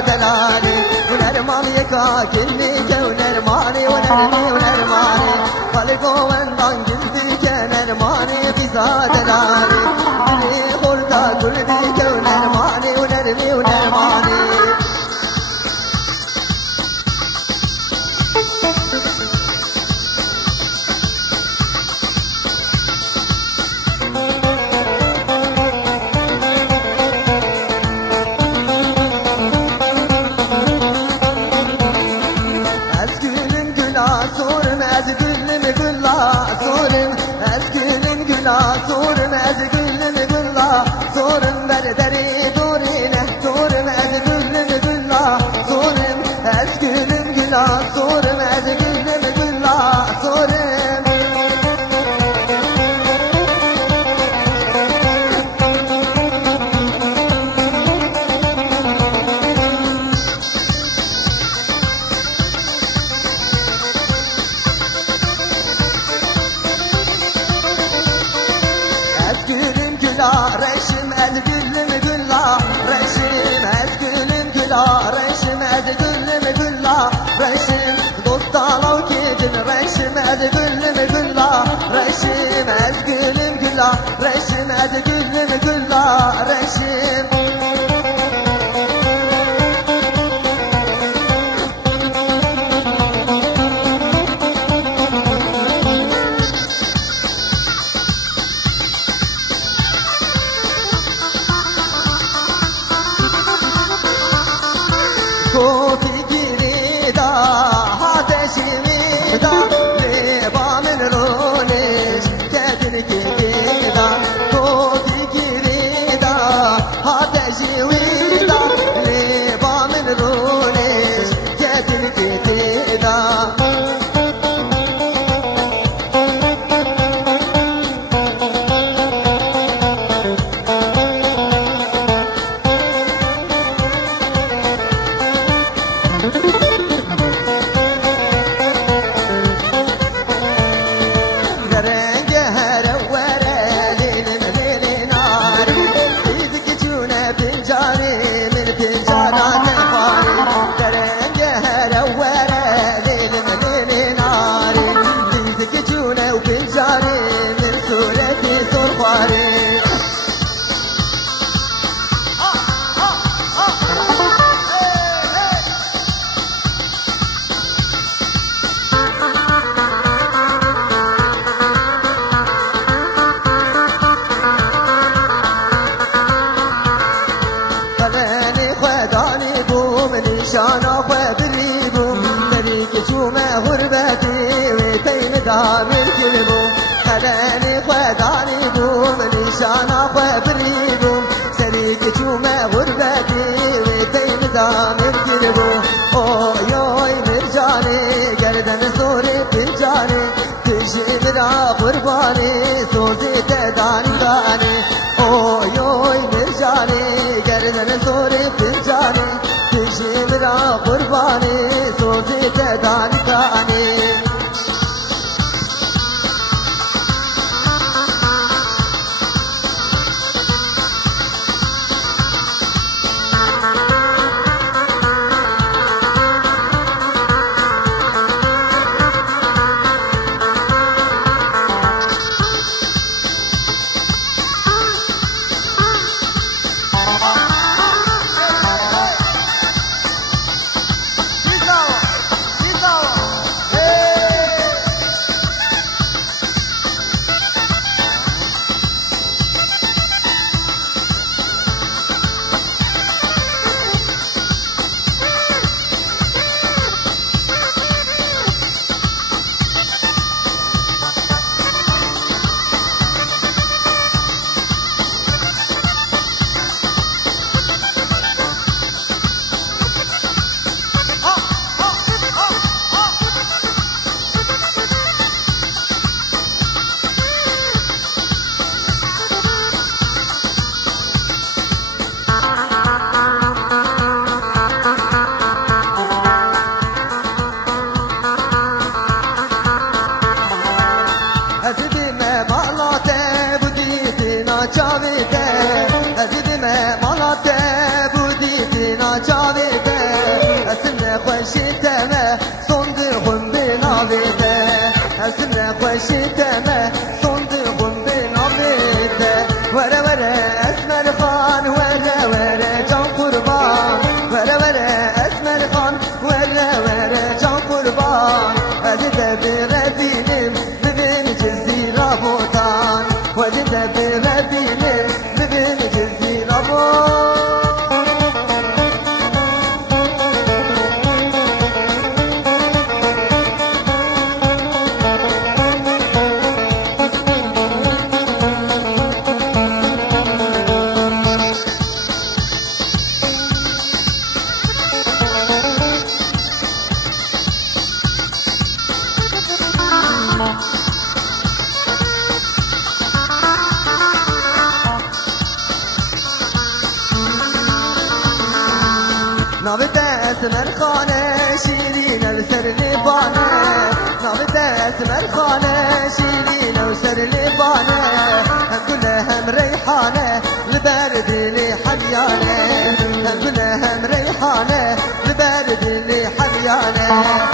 دلالي ونرمان يكا كنيك ونرماني ونرمي ونرماني قلبو وندان قلبك نرماني بزا دلالي بلي خلطا قلبك ونرماني ونرمي ونرماني صورم از گلم گلا صورم بر دری دورینه صورم از گلم گلا صورم از گلم گلا صورم از گلم گلا صورم رشم از گلم گلا رشم از گلم گلا رشم از گلم گلا رشم دوستانو کجن رشم از گلم گلا رشم از گلم گلا رشم از گلم گلا رشم کوفی گیری دا آتشی می دا لیبا من رونش کدن کی دا کوفی گیری دا آتشی می دا لیبا من رونش کدن کی دا شانا خبريبو تريك شوما غربتي ويتين دامر كلبو خلاني خداني بو مني شانا خبريبو تريك شوما غربتي ويتين دامر كلبو اوي اوي مرجاني گردن سوري بجاني تجمرا قرباني سوزي تداني داني اوي اوي مرجاني گردن سوري بجاني تجمرا قرباني سوزي تداني داني خوش تمه صندوق بنامته وره وره اسمر خان وره وره جان قربان وره وره اسمر خان وره وره جان قربان وجد بربینم ببین جزیره بودان وجد بربینم ببین جزیره بودان نامت اسمر خانه شیرین و سر لیبانه نامت اسمر خانه شیرین و سر لیبانه هم كله هم ريحانه لبرد لي حليانه هم كله هم ريحانه لبرد لي حليانه